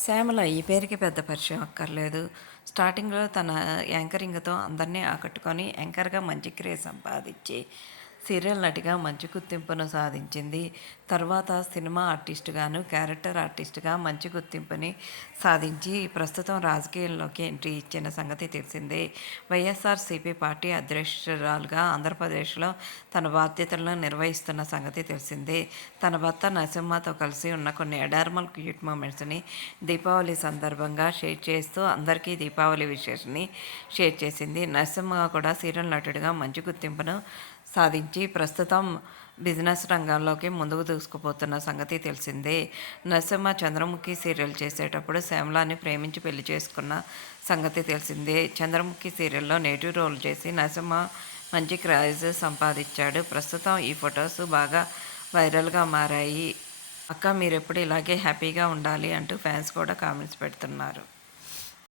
శ్యామల ఈ పేరుకి పెద్ద పరిచయం అక్కర్లేదు. స్టార్టింగ్‌లో తన యాంకరింగ్‌తో అందరిని ఆకట్టుకొని యాంకర్‌గా మంచి క్రేజ్ సంపాదించి, సీరియల్ నటిగా మంచి గుర్తింపును సాధించింది. తర్వాత సినిమా ఆర్టిస్ట్‌గాను, క్యారెక్టర్ ఆర్టిస్ట్‌గా మంచి గుర్తింపుని సాధించి, ప్రస్తుతం రాజకీయాల్లోకి ఎంట్రీ ఇచ్చిన సంగతి తెలిసిందే. వైఎస్ఆర్‌సీపీ పార్టీ అధ్యక్షురాలుగా ఆంధ్రప్రదేశ్‌లో తన బాధ్యతలను నిర్వహిస్తున్న సంగతి తెలిసిందే. తన భర్త నరసింహతో కలిసి ఉన్న కొన్ని అడార్మల్ క్యూట్ మూమెంట్స్‌ని దీపావళి సందర్భంగా షేర్ చేస్తూ అందరికీ దీపావళి విషెస్‌ని షేర్ చేసింది. నరసింహ కూడా సీరియల్ నటుడిగా మంచి గుర్తింపును సాధించి ప్రస్తుతం బిజినెస్ రంగంలోకి ముందుకు దూసుకుపోతున్న సంగతి తెలిసిందే. నరసింహ చంద్రముఖి సీరియల్ చేసేటప్పుడు శ్యామలాని ప్రేమించి పెళ్లి చేసుకున్న సంగతి తెలిసిందే. చంద్రముఖి సీరియల్‌లో నెగిటివ్ రోల్ చేసి నరసింహ మంచి క్రేజ్ సంపాదించాడు. ప్రస్తుతం ఈ ఫొటోస్ బాగా వైరల్‌గా మారాయి. అక్క మీరెప్పుడు ఇలాగే హ్యాపీగా ఉండాలి అంటూ ఫ్యాన్స్ కూడా కామెంట్స్ పెడుతున్నారు.